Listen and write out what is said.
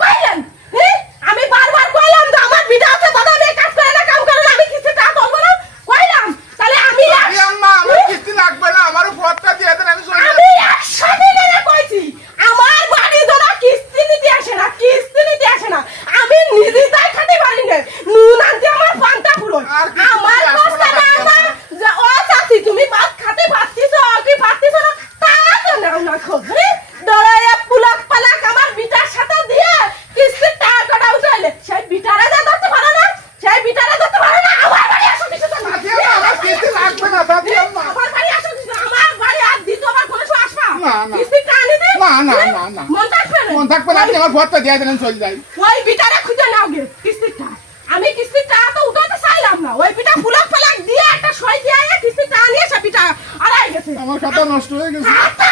কইলেন আমি বারবার কইলাম যে আমার বিটা আছে দাদা আমি কাজ করে না কাম করে না আমি কিছু টাকা তুলবো না কইলাম তাহলে আমি আম্মা আমার কিস্তি লাগবে না আমারও পথটা দিয়ে দেন আমি চলে আমি 100 দিনে কইছি আমার বাড়ি ধরা কিস্তি নিতে আসে না আমি নিজে তাই খেতে পারি না নুন আনতে আমার পান্তা পুরো আমার কষ্ট না যে ও সাথী তুমি ভাত খেতে পারতিছো কি পারতিছো না তা তো নাও না খবর দড়ায় পুলক পালাক আমার বিটার সাথে দিয়ে কিস্তি টাকাটা উঠাইলে সেই বিটারে যা ধরতে পারে না আমার বাড়ি আসো কিছু তো না আমার কিস্তি লাগবে না দাদি আম্মা আমার বাড়ি আসো কিছু আমার বাড়ি আর দ্বিতীয় আমার কোনো আসবা না, না। কিস্তি টানি দে না মন থাকবে না মন থাকবে না আপনি আমার পথটা দিয়ে দেন আমি চলে যাই ওই বিটারে খুঁজে নাও গে কিস্তিটা আমি কিস্তিটা তো উঠাতে চাইলাম না ওই বিটা ফুলক ফালাক দিয়ে একটা সই দিয়ে কিস্তিটা নিয়ে সে বিটা আড়াই গেছে আমার খাতা নষ্ট হয়ে গেছে খাতা